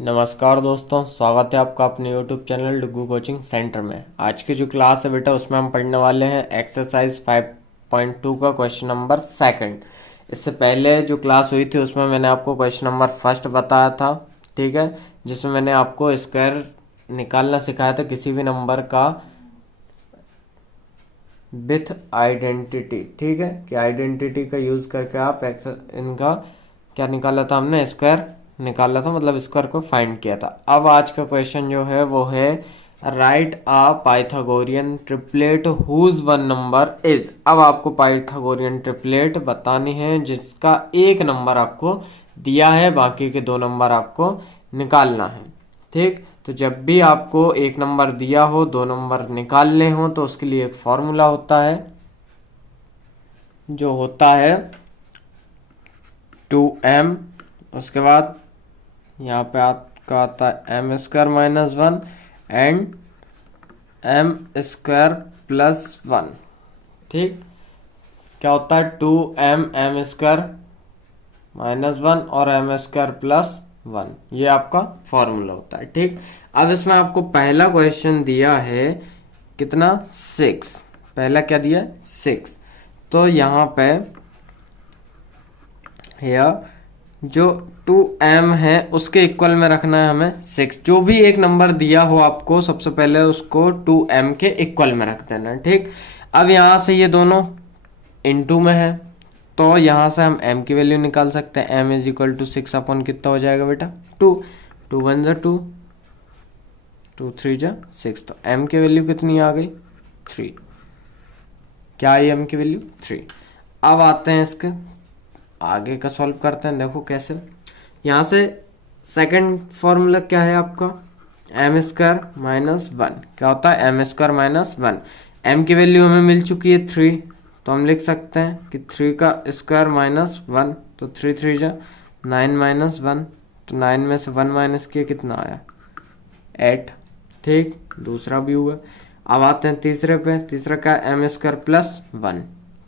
नमस्कार दोस्तों, स्वागत है आपका अपने YouTube चैनल डुगू कोचिंग सेंटर में। आज की जो क्लास है बेटा, उसमें हम पढ़ने वाले हैं एक्सरसाइज 5.2 का क्वेश्चन नंबर सेकंड। इससे पहले जो क्लास हुई थी उसमें मैंने आपको क्वेश्चन नंबर फर्स्ट बताया था, ठीक है, जिसमें मैंने आपको स्क्वायर निकालना सिखाया था किसी भी नंबर का विथ आइडेंटिटी, ठीक है, कि आइडेंटिटी का यूज़ करके आप इनका क्या निकाला था, हमने स्क्वायर निकाला था, मतलब स्क्वायर को फाइंड किया था। अब आज का क्वेश्चन जो है वो है right a Pythagorean triplet whose one number is. अब आपको पाइथागोरियन ट्रिपलेट बतानी है जिसका एक नंबर आपको दिया है, बाकी के दो नंबर आपको निकालना है, ठीक। तो जब भी आपको एक नंबर दिया हो, दो नंबर निकालने हो, तो उसके लिए एक फॉर्मूला होता है जो होता है 2m। उसके बाद यहाँ पे आपका आता है M square minus one and M square plus one, ठीक। क्या होता है 2m स्क्वायर माइनस वन और एम स्क्वायर प्लस वन, ये आपका फॉर्मूला होता है, ठीक। अब इसमें आपको पहला क्वेश्चन दिया है कितना, 6। पहला क्या दिया है, 6। तो यहाँ पे जो 2m है उसके इक्वल में रखना है हमें 6। जो भी एक नंबर दिया हो आपको, सबसे पहले उसको 2m के इक्वल में रख देना, ठीक। अब यहाँ से ये दोनों इनटू में है, तो यहाँ से हम m की वैल्यू निकाल सकते हैं। m is equal to 6 upon कितना हो जाएगा बेटा, 2। 2 वन जा 2, 2 3 जा 6, तो m की वैल्यू कितनी आ गई, 3। क्या आई m की वैल्यू, 3। अब आते हैं इसके आगे का सॉल्व करते हैं। देखो कैसे, यहाँ से सेकंड फॉर्मूला क्या है आपका, एम स्क्वायर माइनस वन। क्या होता है, M square minus one. M की वैल्यू हमें मिल चुकी है 3, तो हम लिख सकते हैं कि 3 का स्क्वायर माइनस वन, तो 3 3 जा 9 माइनस वन, तो 9 में से 1 माइनस किया कितना आया, 8, ठीक। दूसरा भी हुआ। अब आते हैं तीसरे पे। तीसरा का एम स्क्वायर प्लस वन,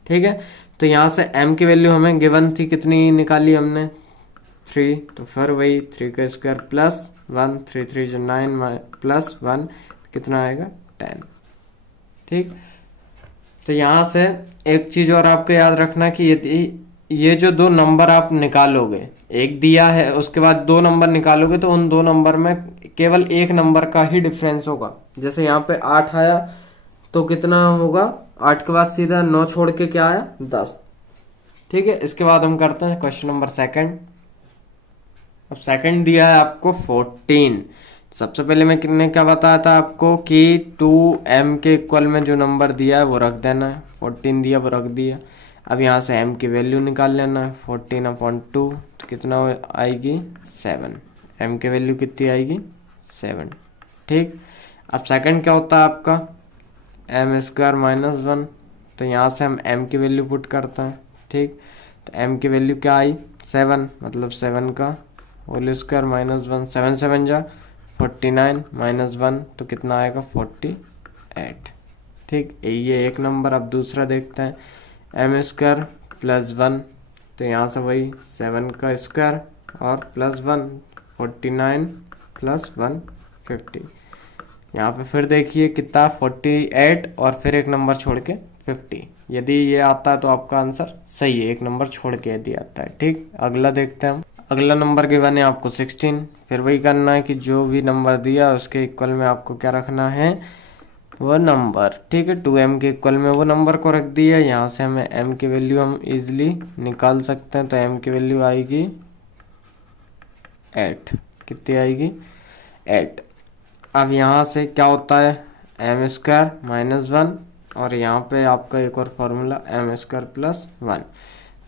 ठीक है। तो यहाँ से m की वैल्यू हमें गिवन थी, कितनी निकाली हमने, 3। तो फिर वही 3 का स्क्वायर प्लस वन, 3 3 जो 9 प्लस वन कितना आएगा, 10, ठीक। तो यहाँ से एक चीज़ और आपको याद रखना कि यदि ये जो दो नंबर आप निकालोगे, एक दिया है उसके बाद दो नंबर निकालोगे, तो उन दो नंबर में केवल एक नंबर का ही डिफरेंस होगा। जैसे यहाँ पे 8 आया तो कितना होगा, 8 के बाद सीधा 9 छोड़ के क्या आया, 10, ठीक है। इसके बाद हम करते हैं क्वेश्चन नंबर सेकंड। अब सेकंड दिया है आपको 14। सबसे पहले मैं कितने क्या बताया था आपको कि 2m के इक्वल में जो नंबर दिया है वो रख देना है। 14 दिया वो रख दिया। अब यहाँ से m की वैल्यू निकाल लेना है, 14 अपॉन 2, तो कितना आएगी, 7। m की वैल्यू कितनी आएगी, 7, ठीक। अब सेकंड क्या होता है आपका, एम स्क्वायर माइनस वन। तो यहाँ से हम m की वैल्यू पुट करते हैं, ठीक। तो m की वैल्यू क्या आई, 7, मतलब 7 का होल स्क्वायर माइनस वन, 7 7 जा 49 माइनस वन, तो कितना आएगा, 48, ठीक। ये एक नंबर। अब दूसरा देखते हैं, एम स्क्वायर प्लस वन। तो यहाँ से वही 7 का स्क्वायर और प्लस वन, 49 प्लस वन, 50। यहाँ पे फिर देखिए कितना, 48 और फिर एक नंबर छोड़ के 50। यदि ये आता है तो आपका आंसर सही है, एक नंबर छोड़ के यदि आता है, ठीक। अगला देखते हैं हम। अगला नंबर गिवन है आपको 16। फिर वही करना है कि जो भी नंबर दिया उसके इक्वल में आपको क्या रखना है, वो नंबर, ठीक है। 2m के इक्वल में वो नंबर को रख दिया। यहाँ से हमें m की वैल्यू हम इजीली निकाल सकते हैं। तो m की वैल्यू आएगी 8। कितनी आएगी, 8। अब यहाँ से क्या होता है, एम स्क्वायर माइनस वन, और यहाँ पे आपका एक और formula M square plus one.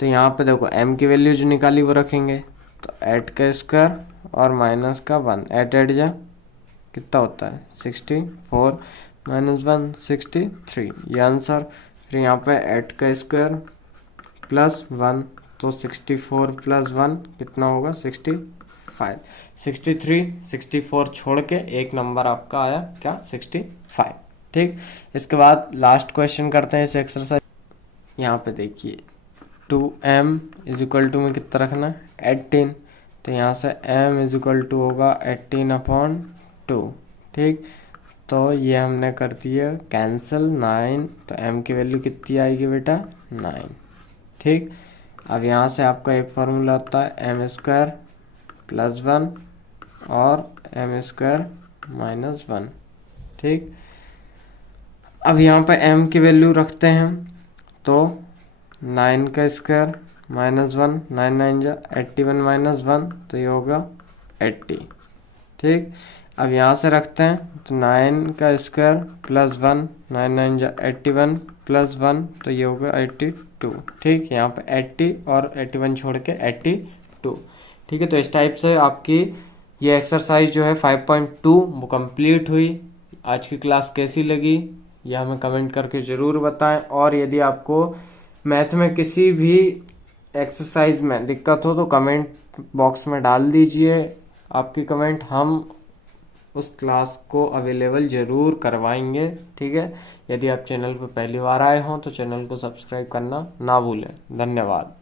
तो यहाँ पे देखो m की वैल्यू जो निकाली वो रखेंगे, तो 8 का स्क्वायर और माइनस का 1, 8 8 जा कितना होता है, 64 माइनस वन, 63, ये आंसर। फिर यहाँ पे 8 का स्क्वायर प्लस वन, तो 64 प्लस वन कितना होगा, 65। 63 64 छोड़ के एक नंबर आपका आया क्या, 65, ठीक। इसके बाद लास्ट क्वेश्चन करते हैं इस एक्सरसाइज। यहाँ पे देखिए 2m इज इक्वल टू में कितना रखना है, 18। तो यहाँ से m इज इक्वल टू होगा 18/2। ठीक, तो ये हमने कर दिया कैंसिल 9, तो m की वैल्यू कितनी आएगी बेटा 9। ठीक, अब यहाँ से आपका एक फार्मूला होता है m² + 1 और m² - 1। ठीक, अब यहाँ पे m की वैल्यू रखते हैं तो 9 का स्क्वायर -1, 9 9 जा 81 - 1, तो ये होगा 80। ठीक, अब यहाँ से रखते हैं तो 9 का स्क्वायर +1, 9 9 जा 81 + 1, तो ये होगा 82। ठीक, यहाँ पे 80 और 81 छोड़ के 82। ठीक है, तो इस टाइप से आपकी ये एक्सरसाइज जो है 5.2 वो कंप्लीट हुई। आज की क्लास कैसी लगी यह हमें कमेंट करके ज़रूर बताएं, और यदि आपको मैथ में किसी भी एक्सरसाइज में दिक्कत हो तो कमेंट बॉक्स में डाल दीजिए आपकी कमेंट, हम उस क्लास को अवेलेबल ज़रूर करवाएंगे। ठीक है, यदि आप चैनल पर पहली बार आए हों तो चैनल को सब्सक्राइब करना ना भूलें। धन्यवाद।